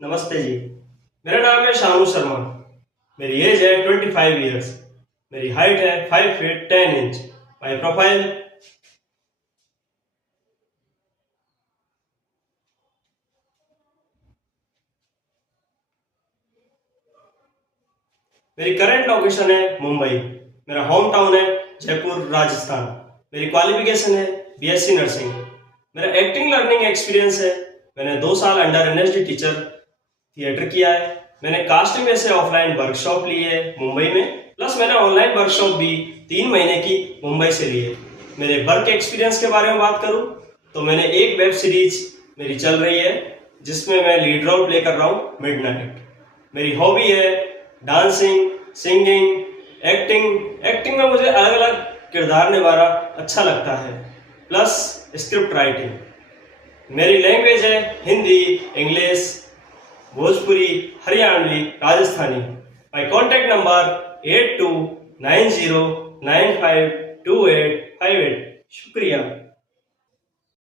नमस्ते जी। मेरा नाम है शानू शर्मा। मेरी एज है 25 ईयर्स। मेरी हाइट है 5 फीट 10 इंच। My profile. मेरी करंट लोकेशन है मुंबई। मेरा होम टाउन है जयपुर राजस्थान। मेरी क्वालिफिकेशन है बीएससी नर्सिंग। मेरा एक्टिंग लर्निंग एक्सपीरियंस है। मैंने 2 साल अंडर एनएसडी टीचर थिएटर किया है। मैंने कास्टिंग में से ऑफलाइन वर्कशॉप ली है मुंबई में, प्लस मैंने ऑनलाइन वर्कशॉप भी 3 महीने की मुंबई से ली है। मेरे वर्क एक्सपीरियंस के बारे में बात करूं तो मैंने एक वेब सीरीज मेरी चल रही है जिसमें मैं लीड रोल प्ले कर रहा हूं मिडनाइट। मेरी हॉबी है डांसिंग, सिंगिंग, एक्टिंग। एक्टिंग में मुझे अलग अलग किरदार निभाना अच्छा लगता है, प्लस स्क्रिप्ट राइटिंग। मेरी लैंग्वेज है हिंदी, इंग्लिश, भोजपुरी, हरियाणवी, राजस्थानी। माई कॉन्टैक्ट नंबर 8290952858। शुक्रिया।